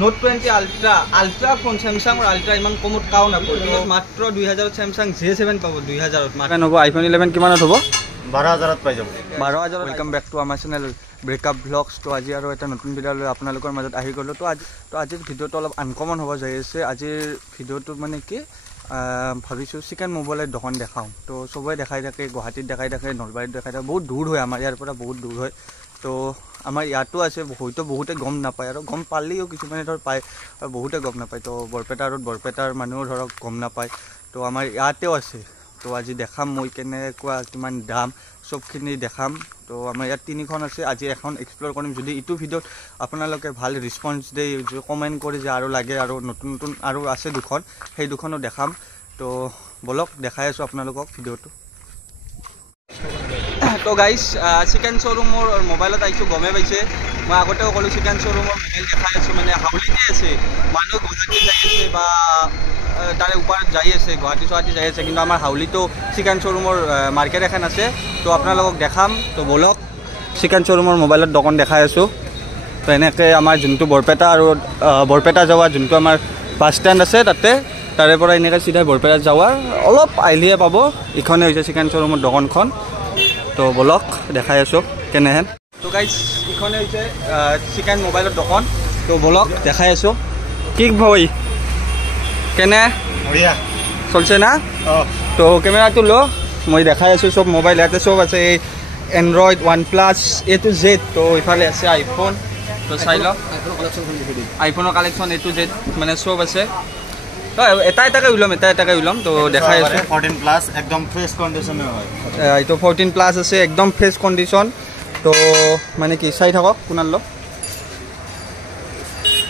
Note 20 ultra phone স্যামসাংৰ ultra ইমান কমত কাও নাপাব মাত্ৰ 2000 স্যামসাং J7 পাব 2000 মাত্ৰ হ'ব আইফোন 11 কিমানত হ'ব 12000 পাই যাব 12000 ওয়েলকাম ব্যাক টু আমাৰ চেনেল ব্ৰেকআপ ব্লগস তো আজি আৰু এটা নতুন ভিডিও লৈ আপোনালোকৰ মাজত আহি গলো তো আজিৰ ভিডিওটো অলপ আনকমন হ'ব যাই আছে আজিৰ ভিডিওটো মানে কি ভাবিছো চিকেন মোবাইলৰ দোকান দেখাও তো সবাই দেখাই থাকে গুৱাহাটীত দেখাই থাকে নলবাৰীত দেখাই থাকে বহুত দূৰ হয় আমাৰ ইয়াৰ পৰা বহুত দূৰ হয় তো আমাৰ ইয়াতো আছে হয়তো বহুতে গম নাপায় আৰু গম পালেও কিছুমানে ধৰ পায় আৰু বহুতে গম নাপায় তো বৰপেটাৰ মানুহ ধৰক গম নাপায় তো আমাৰ ইয়াতেও আছে তো আজি দেখাম মই কেনেকুৱা কিমান দাম সবখিনি দেখাম তো আমাৰ ইয়াত তিনিখন আছে আজি এখন এক্সপ্লোৰ কৰিম যদি ইটো ভিডিওত আপোনালোকে ভাল ৰেসপন্স দেই কমেন্ট কৰি যে আৰু লাগে আৰু নতুন নতুন আৰু আছে দুখন সেই দুখনো দেখাম তো বলক দেখাই আছো আপোনালোকক ভিডিওটো তো গাইস চিকেন শোৰুমৰ মোবাইলত আইছো গমে পাইছে মই আগতেও কলো চিকেন শোৰুমৰ মোবাইল দেখাই আছো মানে হাউলিতে আছে মানুহ গুৱাহাটী যাই আছে বা তাৰে ওপৰত যাই আছে গুৱাহাটী যাই আছে কিন্তু আমাৰ হাউলিতো চিকেন শোৰুমৰ মাৰ্কেট এখন আছে তো আপোনালোকক দেখাম তো বলক চিকেন শোৰুমৰ মোবাইলত দোকান দেখাই আছো তো এনেকে আমাৰ যোনটো বৰপেটা আৰু বৰপেটা যাওয়া যোনটো আমাৰ বাস ষ্টেণ্ড আছে তাৰে পৰা এনেকে সিধা বৰপেটা যাওয়াৰ অলপ আইলিয়ে পাব ইখনে হৈছে চিকেন শোৰুমৰ দোকানখন তো বলক দেখাই আছো কেনেহেন তো গাইস ইখনে হৈছে চিকেন মোবাইলৰ দোকান তো বলক দেখাই আছো কি ভাই কেনে বঢ়িয়া চলছে না তো ক্যামেৰাটো লো মই দেখাই আছো সব মোবাইল ইয়াতে সব আছে এই Android OnePlus A to Z তো ইফালে আছে আইফোন তো চাই লো আইফোনৰ কালেকশন A to Z মানে সব আছে তো এটা এটাকে উলাম তো দেখাই আছো 14 প্লাস একদম ফ্রেশ কন্ডিশনে হয় এইটো 14 প্লাস আছে একদম ফ্রেশ কন্ডিশন তো মানে কি চাই থাকক কোনাল লো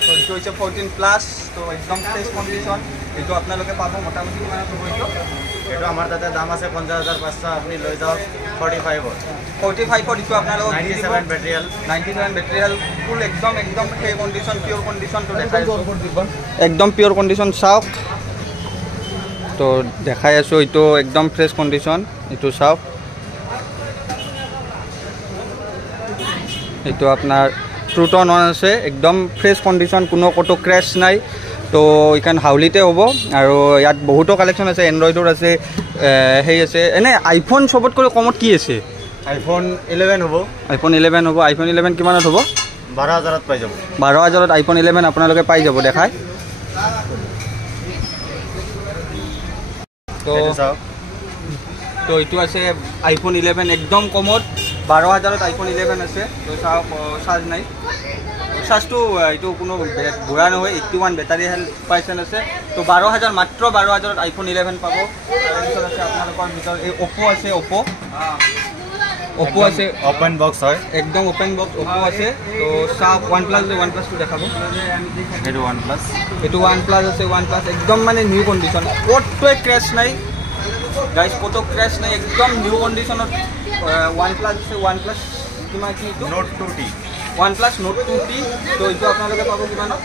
তো এইটো হৈছে 14 প্লাস তো একদম ফ্রেশ কন্ডিশন এইটো আপোনালোকে পাব মোটামুটি কিমান হ'ব এইটো আমাৰ তাতে দাম আছে 50500 আপুনি লৈ যাওক 45 দিছো আপোনালোকক 97 ব্যাটাৰিয়েল ফুল একদম সেই কন্ডিশন পিওর কন্ডিশন তো দেখাই একদম পিওর কন্ডিশন চাওক তো দেখাই আছো এইটো একদম ফ্রেশ কন্ডিশন এইটো চাওক এইটো আপোনাৰ ট্ৰুটন অন আছে একদম ফ্ৰেশ কন্ডিশন কোনো কটো ক্ৰ্যাশ নাই তো ইখান হাউলিতে হ'ব আৰু ইয়াত বহুতো কালেকশন আছে এন্ড্ৰইডৰ আছে হেই আছে এনে আইফোন সবত কৰি কমত কি আছে আইফোন 11 হ'ব আইফোন 11 কিমানত হ'ব 12000ত পাই যাব 12000ত আইফোন 11 আপোনালোকে পাই যাব দেখাই তো এইটো আছে আইফোন 11 একদম কমত 12000ত আইফোন 11 আছে তো চাৰ্জ নাই চাৰ্জটো এইটো কোনো ঘোৰা নহয় 81 বেটাৰি হেল্থ পাৰ্চেন্ট আছে তো 12000 মাত্ৰ 12000ত আইফোন 11 পাব তাৰপিছত আছে আপোনালোকৰ ভিতৰত এই Oppo আছে Oppo আছে ওপেন বক্স হয় একদম ওপেন বক্স Oppo আছে তো সাপ OnePlus টো দেখাবো এইটো OnePlus আছে OnePlus একদম মানে নিউ কন্ডিশন কতটোই ক্র্যাশ নাই গাইস কতো ক্র্যাশ নাই একদম নিউ কন্ডিশনত OnePlus আছে OnePlus কিমান কি এইটো Note 2T OnePlus Note 2T তো এইটো আপোনালোকে পাব কিমানত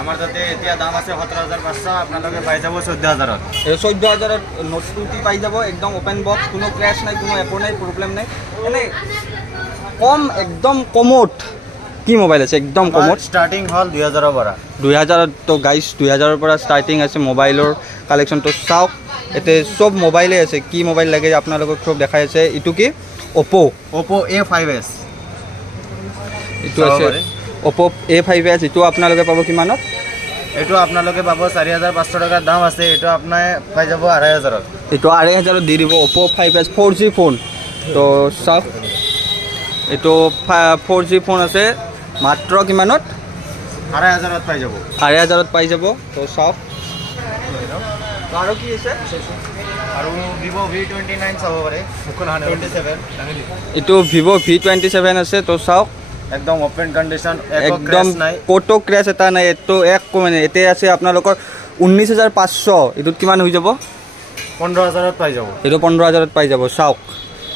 আমাৰ তাতে এতিয়া দাম আছে 17500 আপোনালোকে পাই যাব 14000ত 14000ত Note 2T পাই যাব একদম ওপেন বক্স কোনো ক্র্যাশ নাই কোনো একো নাই প্রবলেম নাই এনে কম একদম কমত কি মোবাইল আছে একদম কমত স্টার্টিং হল 2000 পৰা 2000 তো গাইস 2000 পৰা স্টাৰ্টিং আছে মোবাইলৰ কালেকশন তো চাওক এতে সব মোবাইলে আছে কি মোবাইল লাগে আপোনালোকক সব দেখাই আছে ইটো কি Oppo A5s ইটো আছে Oppo A5s ইটো আপোনালোকে পাব কিমানত এটো আপোনালোকে পাব 4500 টাকাৰ দাম আছে এটো আপোনাৰ পাই যাব 2500ত এটো 2500ত দি দিব Oppo 5s 4G ফোন তো চাওক এটো 4G ফোন আছে মাত্ৰ কিমানত 2500ত পাই যাব 2500ত পাই যাব তো চাওক আৰু কি আছে আৰু Vivo V29 চাব পাৰে 27 এটো Vivo V27 আছে তো চাওক একদম ওপেন কন্ডিশন একদম কোটো ক্র্যাশ এটা নাই এটো এক মানে এতে আছে আপোনালোকৰ 19500 এটো কিমান হৈ যাব 15000ত পাই যাব এটো 15000ত পাই যাব চাওক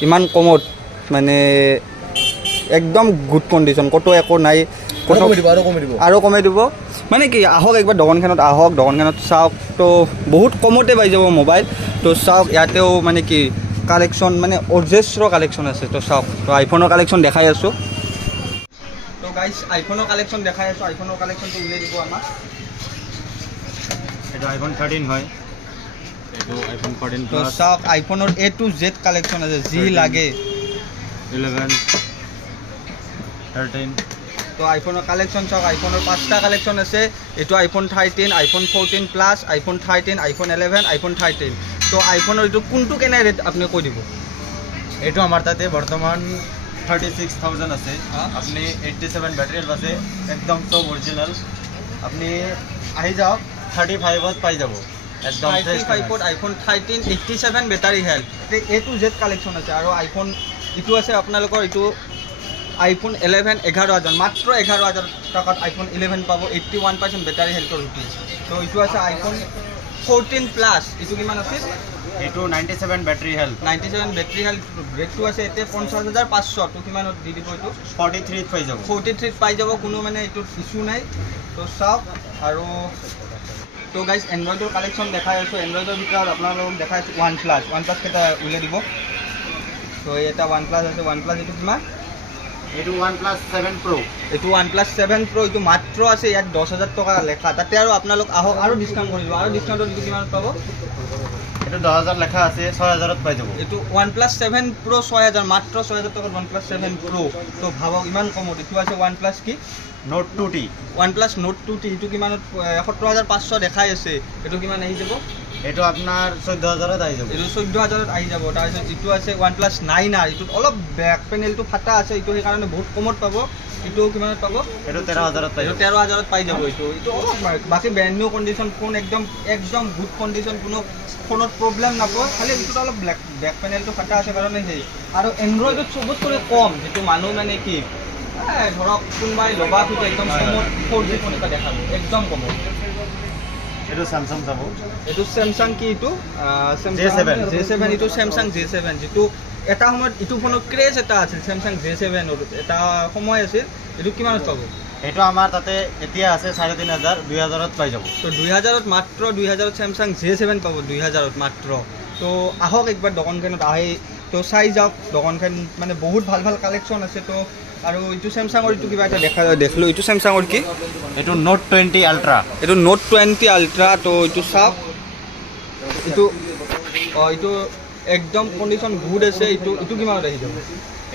ইমান কমত মানে একদম গুড কন্ডিশন কোটো একো নাই কোটো আৰু কমে দিব মানে কি আহক একবাৰ দোকানখনত চাওক তো বহুত কমতে পাই যাব মোবাইল তো চাওক ইয়াতেও মানে কি কালেকশন মানে অজস্ৰ কালেকশন আছে তো চাওক তো আইফোনৰ কালেকশন দেখাই আছো তো গাইজ আইফোনৰ কালেকশ্যন দেখাই আছোঁ, আইফোনৰ কালেকশ্যনটো উলিয়াই দিব আমাক। এইটো আইফোন 13 হয়, এইটো আইফোন 14 তো প্লাছ। চাওক আইফোনৰ A to Z কালেকশ্যন আছে, যি লাগে 11 13। তো আইফোনৰ কালেকশ্যন চাওক, আইফোনৰ 5টা কালেকশ্যন আছে। এইটো iPhone 13, iPhone 14 plus, iPhone 13, iPhone 11, iPhone 13। তো আইফোনৰ এইটো কোনটো কেনে ৰেট আপুনি কৈ দিব? এইটো আমাৰ তাতে বৰ্তমান 36,000 আছে। আপুনি 87 বেটাৰী হেল্থ আছে, একদম চব অৰিজিনেল। আপুনি আহি যাওক, 35ত পাই যাব একদম। 35ত iPhone 13, 87 battery health. A to Z collection আছে। আৰু আইফোন এইটো আছে আপোনালোকৰ, এইটো আইফোন 11 11,000, মাত্ৰ 11,000 টকাত আইফোন 11 পাব, 81% বেটাৰী হেল্থৰ সৈতে। তো এইটো আছে আইফোন 14 প্লাছ, এইটো কিমান আছিল? এইটো 97 বেটাৰী হেল্থ, 97 বেটাৰী হেল্থ। ৰেটটো আছে এতিয়া 50,500। তো কিমানত দি দিব এইটো? 43ত পাই যাব। 43ত পাই যাব, কোনো মানে এইটোত ইছ্যু নাই। তো চাওক। আৰু তো গাইজ এণ্ড্ৰইডৰ কালেকশ্যন দেখাই আছোঁ। এণ্ড্ৰইডৰ ভিতৰত আপোনালোকক দেখাই আছোঁ ওৱান প্লাছ কেইটা উলিয়াই দিব। তো এটা ওৱান প্লাছ আছে, ওৱান প্লাছ এইটো কিমান? এইটো OnePlus 7 Pro। এইটো OnePlus 7 Pro, এইটো মাত্ৰ আছে ইয়াত 10,000 টকা লেখা। তাতে আৰু আপোনালোক আহক আৰু ডিছকাউণ্ট কৰি দিব। আৰু ডিছকাউণ্টত এইটো কিমানত পাব? এইটো 10,000 লেখা আছে, 6,000ত পাই যাব। এইটো OnePlus 7 Pro 6,000, মাত্ৰ 6,000 টকাত OnePlus 7 Pro। তো ভাবক ইমান কমত। এইটো আছে OnePlus কি? Note 2T। OnePlus Note 2T, এইটো কিমানত? 17,500 দেখাই আছে। এইটো কিমান আহি যাব? এইটো আপোনাৰ 14,000ত আহি যাব। এইটো 14,000ত আহি যাব। তাৰপিছত এইটো আছে OnePlus 9R, এইটোত অলপ বেক পেনেলটো ফাটা আছে, এইটো সেইকাৰণে বহুত কমত পাব। এইটো কিমানত পাব? এইটো 13,000ত পাই এইটো যাব। 13,000ত পাই যাব। এইটো অলপ বাকী ব্ৰেণ্ড নিউ কণ্ডিশ্যন ফোন, একদম গুড কণ্ডিশ্যন, কোনো ফোনত প্ৰব্লেম নাপাব। খালি এইটোত অলপ বেক পেনেলটো ফাটা আছে কাৰণে সেই। আৰু এণ্ড্ৰইডত চবতকৈ কম, যিটো মানুহ মানে কি ধৰক কোনোবাই ল'বা খোজে একদম কমত 4G ফোন এটা দেখাব, একদম কমত। এইটো স্যামসাং চাব। এইটো স্যামসাং কি? এইটো J7। এইটো স্যামসাং J7, যিটো এটা সময়ত এইটো ফোনৰ ক্ৰেজ এটা আছিল, স্যামসাং J7 এটা সময় আছিল। এইটো কিমানত পাব? এইটো আমাৰ তাতে এতিয়া আছে 3,500, 2,000ত পাই যাব। তো 2,000ত, মাত্ৰ 2,000ত স্যামসাং J7 পাব, 2,000ত মাত্ৰ। তো আহক একবাৰ দোকানখনত আহি তো চাই যাওক। দোকানখন মানে বহুত ভাল ভাল কালেকশ্যন আছে। তো আৰু এইটো স্যামসাঙৰ এইটো কিবা এটা দেখিলোঁ, এইটো স্যামসাঙৰ কি? এইটো Note 20 Ultra। এইটো Note 20 Ultra। তো এইটো চাওক, এইটো এইটো একদম কণ্ডিশ্যন গুড আছে। এইটো কিমানত আহি যাব?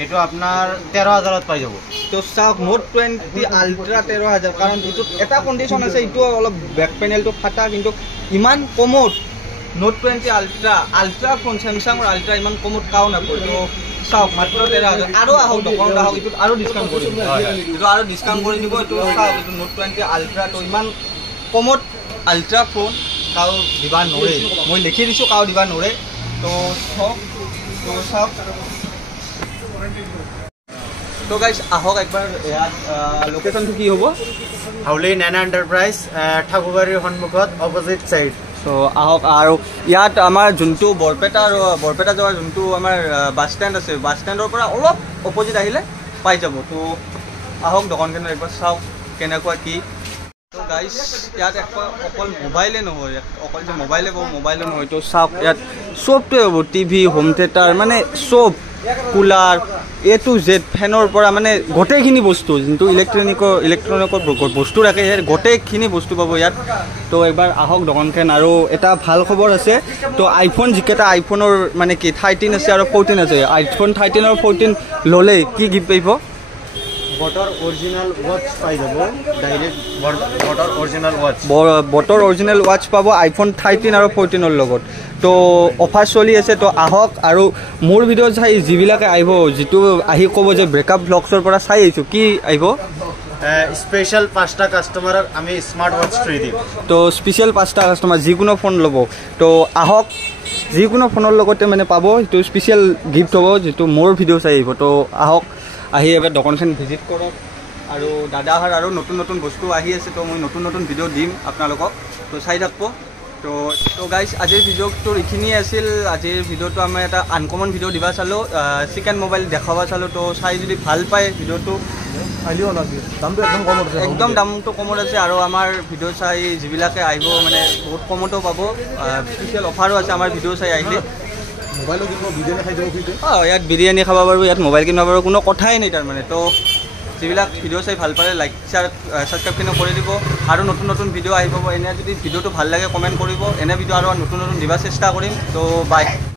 এইটো আপোনাৰ 13,000ত পাই যাব। তো চাওক Note 20 Ultra 13,000, কাৰণ এইটোত এটা কণ্ডিশ্যন আছে, এইটো অলপ বেক পেনেলটো ফাটা, কিন্তু ইমান কমত Note 20 Ultra ফোন, স্যামসাঙৰ আল্ট্ৰা ইমান কমত কাও নাপায়। তো চাওক মাত্ৰ 13,000। আৰু আহক দোকানত আহক, এইটোত আৰু ডিছকাউণ্ট কৰি দিব। এইটো আৰু ডিছকাউণ্ট কৰি দিব। এইটো চাওক, এইটো Note 20 Ultra। তো ইমান কমত আল্ট্ৰা ফোন কাও দিবা নৰে, মই লিখি দিছোঁ, কাও দিবা নৰে। তো চাওক। তো গাইজ আহক একবাৰ। ইয়াত লোকেশ্যনটো কি হ'ব? হাউলি নেনা এণ্টাৰপ্ৰাইজ, ঠাকুৰবাৰীৰ সন্মুখত অপজিট ছাইড। তো আহক। আৰু ইয়াত আমাৰ যোনটো বৰপেটা যোৱাৰ যোনটো আমাৰ বাছ ষ্টেণ্ড আছে, বাছ ষ্টেণ্ডৰ পৰা অলপ অপজিট আহিলে পাই যাব। তো আহক দোকানখনত একবাৰ চাওক কেনেকুৱা কি। তো গাইজ ইয়াত অকল মোবাইলে নহয়, অকল যে মোবাইলে নহয়। তো চাওক ইয়াত চবটোৱে হ'ব, টিভি, হোম থিয়েটাৰ, মানে চব, কুলাৰ, A to Z, ফেনৰ পৰা মানে গোটেইখিনি বস্তু, যোনটো ইলেক্ট্ৰনিকৰ বস্তু ৰাখে, সেই গোটেইখিনি বস্তু পাব ইয়াত। তো এবাৰ আহক দোকানখন। আৰু এটা ভাল খবৰ আছে, তো আইফোন যিকেইটা আইফোনৰ মানে কি 13 আছে আৰু 14 আছে, আইফোন 13 আৰু 14 ল'লে কি গিফ্ট পাৰিব? বটৰ অৰিজিনেল ৱাচ পাই যাব, ডাইৰেক্ট বটৰ অৰিজিনেল ৱাচ। বটৰ অৰিজিনেল ৱাচ পাব আইফোন 13 আৰু 14ৰ লগত। তো অফাৰ চলি আছে। তো আহক। আৰু মোৰ ভিডিঅ' চাই যিবিলাকে আহিব, যিটো আহি ক'ব যে ব্ৰেকআপ ব্লগছৰ পৰা চাই আহিছোঁ, কি আহিব? স্পেচিয়েল 5টা কাষ্টমাৰক আমি স্মাৰ্ট ৱাচ ফ্ৰী দিম। তো স্পেচিয়েল 5টা কাষ্টমাৰ যিকোনো ফোন ল'ব। তো আহক, যিকোনো ফোনৰ লগতে মানে পাব, সেইটো স্পেচিয়েল গিফ্ট হ'ব, যিটো মোৰ ভিডিঅ' চাই আহিব। তো আহক, আহি এবাৰ দোকানখন ভিজিট কৰক। আৰু দাদাহাৰ আৰু নতুন বস্তু আহি আছে। তো মই নতুন ভিডিঅ' দিম আপোনালোকক, তো চাই থাকব। তো গাইজ আজিৰ ভিডিঅ'টোৰ এইখিনিয়ে আছিল। আজিৰ ভিডিঅ'টো আমি এটা আনকমন ভিডিঅ' দিবা চালোঁ, ছেকেণ্ড মোবাইল দেখাব চালোঁ। তো চাই যদি ভাল পায় ভিডিঅ'টো, একদম দামটো কমত আছে। আৰু আমাৰ ভিডিঅ' চাই যিবিলাকে আহিব মানে বহুত কমতো পাব, স্পেচিয়েল অফাৰো আছে আমাৰ ভিডিঅ' চাই আহিলে। ইয়াত বিৰিয়ানী খাব পাৰোঁ, ইয়াত মোবাইল কিনিব পাৰোঁ, কোনো কথাই নাই তাৰমানে। তো যিবিলাক ভিডিঅ' চাই ভাল পালে লাইক শ্বেয়াৰ ছাবস্ক্ৰাইবখিনি কৰি দিব আৰু নতুন নতুন ভিডিঅ' আহি পাব এনে যদি ভিডিঅ'টো ভাল লাগে কমেণ্ট কৰিব এনে ভিডিঅ' আৰু নতুন নতুন দিবা চেষ্টা কৰিম তো বাই